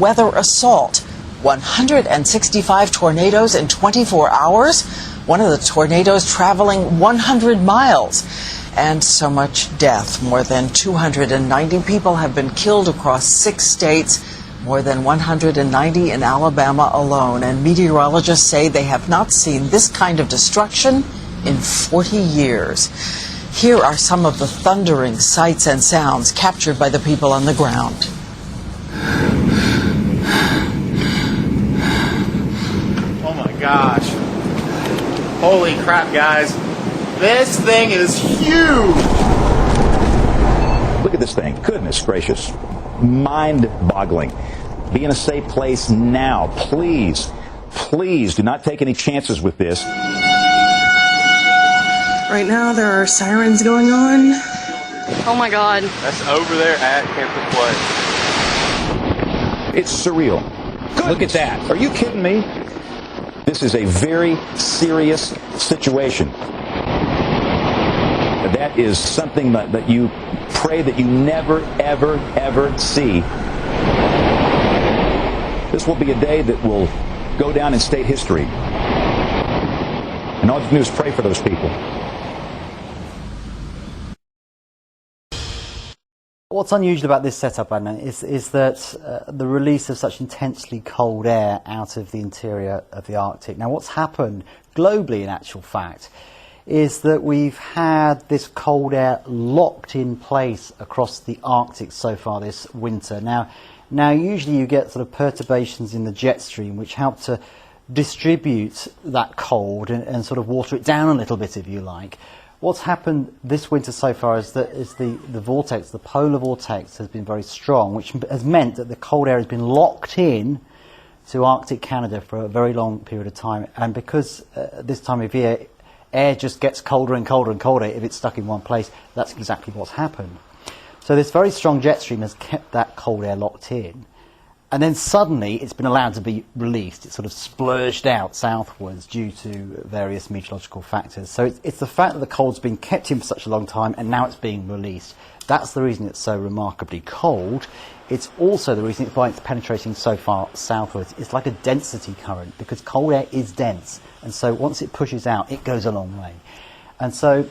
Weather assault. 165 tornadoes in 24 hours. One of the tornadoes traveling 100 miles. And so much death. More than 290 people have been killed across 6 states. More than 190 in Alabama alone. And meteorologists say they have not seen this kind of destruction in 40 years. Here are some of the thundering sights and sounds captured by the people on the ground. Oh my gosh. Holy crap, guys. This thing is huge. Look at this thing. Goodness gracious. Mind-boggling. Be in a safe place now. Please, please do not take any chances with this. Right now there are sirens going on. Oh my God. That's over there at Campus Place. It's surreal. Goodness. Look at that. Are you kidding me? This is a very serious situation. That is something that you pray that you never, ever, ever see. This will be a day that will go down in state history. And all you can do is pray for those people. What's unusual about this setup, Anna, is that the release of such intensely cold air out of the interior of the Arctic. Now, what's happened globally, in actual fact, is that we've had this cold air locked in place across the Arctic so far this winter. Now usually you get sort of perturbations in the jet stream which help to distribute that cold and sort of water it down a little bit, if you like. What's happened this winter so far is that the vortex, the polar vortex, has been very strong, which has meant that the cold air has been locked in to Arctic Canada for a very long period of time. And because this time of year, air just gets colder and colder and colder if it's stuck in one place, that's exactly what's happened. So this very strong jet stream has kept that cold air locked in. And then suddenly it's been allowed to be released. It's sort of splurged out southwards due to various meteorological factors. So it's the fact that the cold's been kept in for such a long time and now it's being released. That's the reason it's so remarkably cold. It's also the reason why it's penetrating so far southwards. It's like a density current because cold air is dense. And so once it pushes out, it goes a long way. And so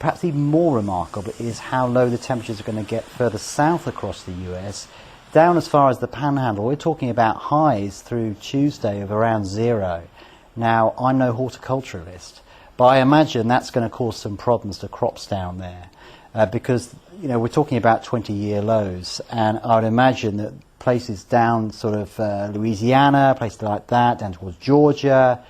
perhaps even more remarkable is how low the temperatures are going to get further south across the US. Down as far as the Panhandle, we're talking about highs through Tuesday of around 0. Now, I'm no horticulturalist, but I imagine that's going to cause some problems to crops down there because, you know, we're talking about 20-year lows, and I would imagine that places down sort of Louisiana, places like that, down towards Georgia,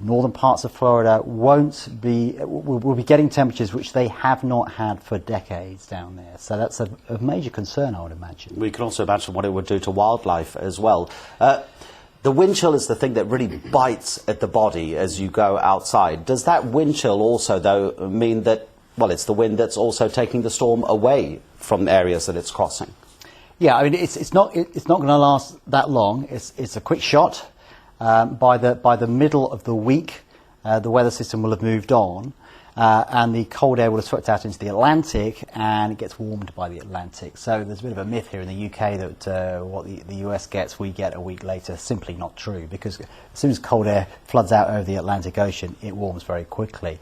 northern parts of Florida will be getting temperatures which they have not had for decades down there. So that's a major concern, I would imagine. We can also imagine what it would do to wildlife as well. The wind chill is the thing that really bites at the body as you go outside. Does that wind chill also, though, mean that, well, it's the wind that's also taking the storm away from areas that it's crossing? Yeah, I mean, it's not going to last that long. It's a quick shot. By the middle of the week, the weather system will have moved on, and the cold air will have swept out into the Atlantic, and it gets warmed by the Atlantic. So there's a bit of a myth here in the UK that what the US gets, we get a week later. Simply not true, because as soon as cold air floods out over the Atlantic Ocean, it warms very quickly.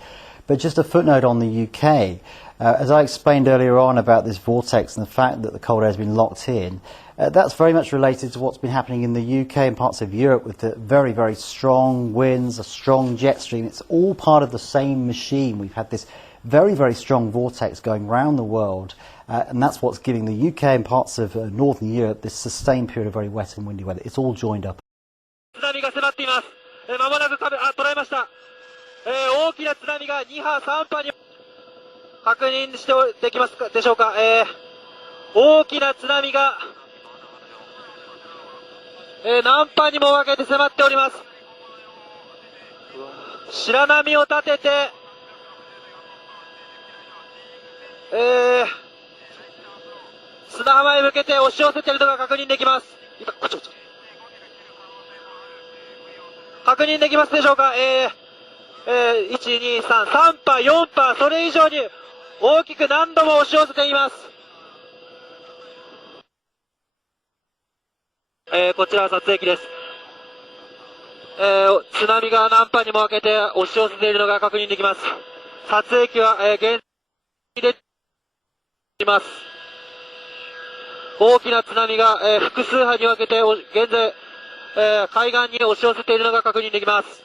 But just a footnote on the UK, as I explained earlier on about this vortex and the fact that the cold air has been locked in, that's very much related to what's been happening in the UK and parts of Europe with the very, very strong winds, a strong jet stream. It's all part of the same machine. We've had this very, very strong vortex going around the world, and that's what's giving the UK and parts of northern Europe this sustained period of very wet and windy weather. It's all joined up. 大きな津波が2波3波に確認してできますでしょうか。大きな津波が何波にも分けて迫っております。白波を立てて砂浜へ向けて押し寄せているのが確認できます。確認できますでしょうか。1、2、3、3波、4波、それ以上に大きく何度も押し寄せています。こちらは撮影機です。津波が何波にも分けて押し寄せているのが確認できます。撮影機は、現在でいます。大きな津波が、複数波に分けて現在、海岸に押し寄せているのが確認できます。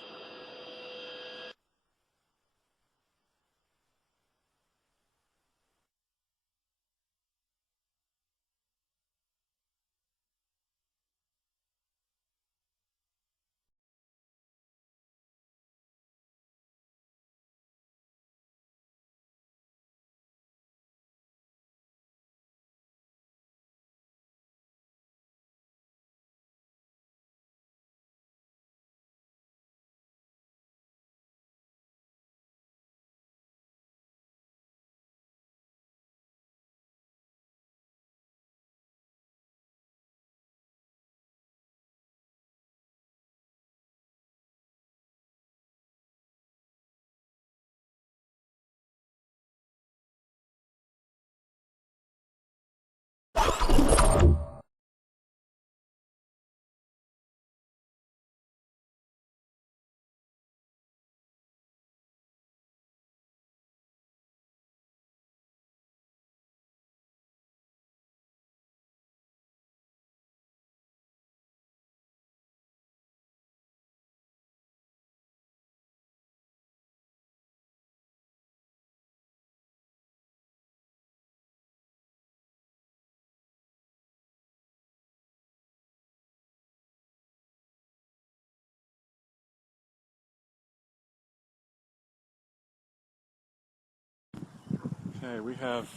Okay, we have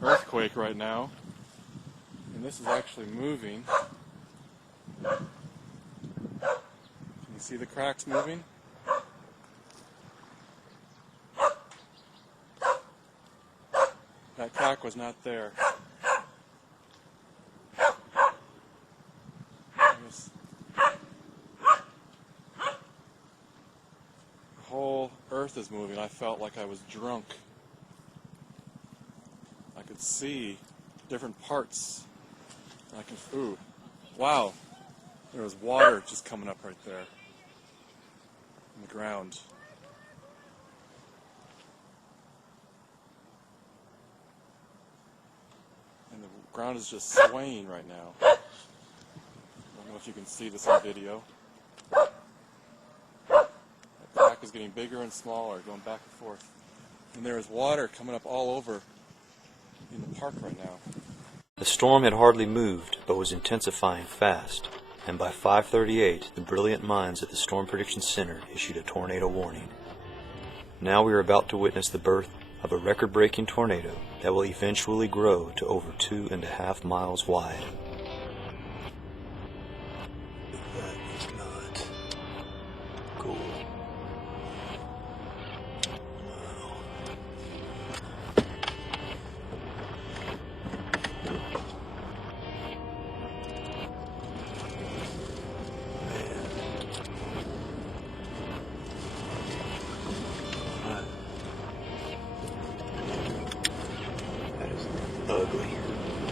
earthquake right now, and this is actually moving. Can you see the cracks moving? That crack was not there. The whole earth is moving. I felt like I was drunk. I could see different parts. I can, ooh, wow. There was water just coming up right there on the ground. And the ground is just swaying right now. I don't know if you can see this on video. The crack is getting bigger and smaller, going back and forth. And there is water coming up all over in the park right now. The storm had hardly moved, but was intensifying fast, and by 5:38, the brilliant minds at the Storm Prediction Center issued a tornado warning. Now we are about to witness the birth of a record-breaking tornado that will eventually grow to over 2.5 miles wide. That is not cool.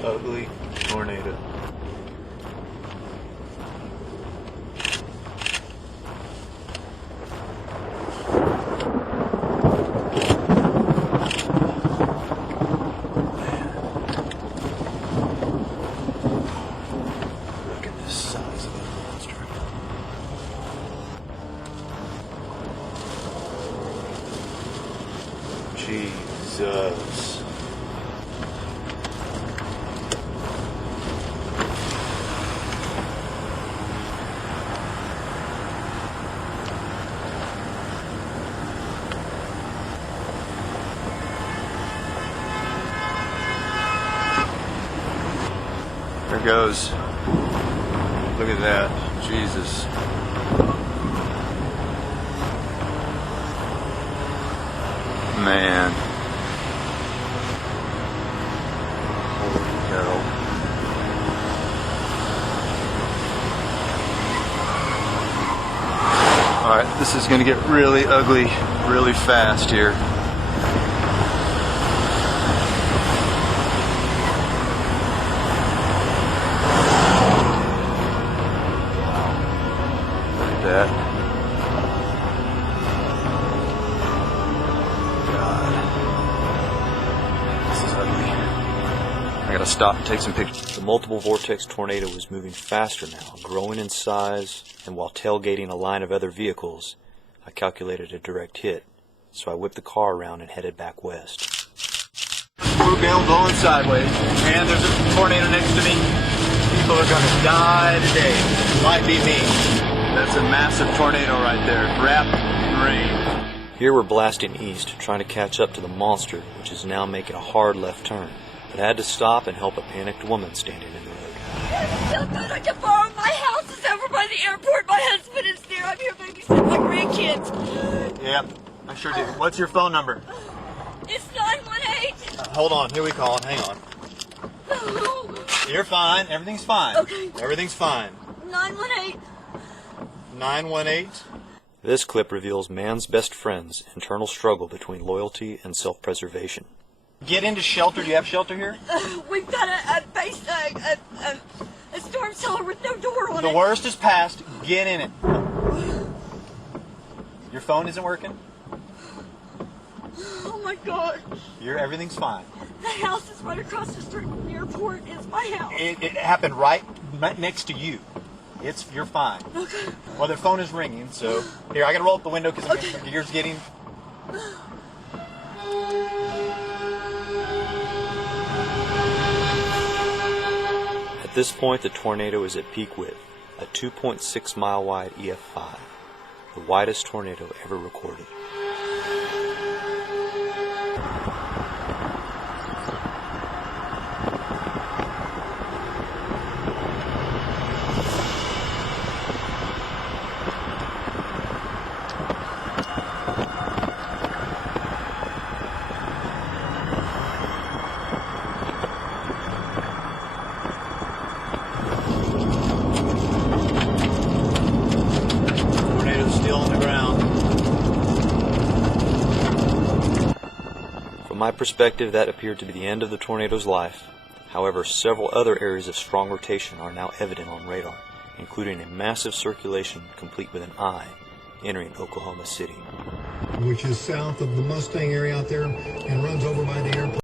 Ugly tornado. Look at the size of that monster. Jesus. There goes. Look at that. Jesus. Man. Holy cow. Alright, this is going to get really ugly really fast here. that. God. This is ugly. I gotta stop and take some pictures. The multiple vortex tornado was moving faster now, growing in size, and while tailgating a line of other vehicles, I calculated a direct hit, so I whipped the car around and headed back west. Blue bill blowing sideways, and there's a tornado next to me. People are gonna die today. Might be me. That's a massive tornado right there, wrapped in rain. Here we're blasting east, trying to catch up to the monster, which is now making a hard left turn. But I had to stop and help a panicked woman standing in the road. So good I can borrow. My house is over by the airport. My husband is there. I'm here babysitting my grandkids. Yep, I sure do. What's your phone number? It's 918. Hold on, here we call. Hang on. You're fine. Everything's fine. Okay. Everything's fine. 918. 918. This clip reveals man's best friend's internal struggle between loyalty and self-preservation. Get into shelter. Do you have shelter here? We've got a storm cellar with no door on it. The worst is past. Get in it. Your phone isn't working? Oh my God. Everything's fine. The house is right across the street from the airport. It's my house. It happened right next to you. You're fine. Okay. Well, their phone is ringing, so here I gotta roll up the window because the gear's getting. At this point, the tornado is at peak width, a 2.6 mile wide EF5, the widest tornado ever recorded. From my perspective, that appeared to be the end of the tornado's life. However, several other areas of strong rotation are now evident on radar, including a massive circulation complete with an eye entering Oklahoma City, which is south of the Mustang area out there and runs over by the airport.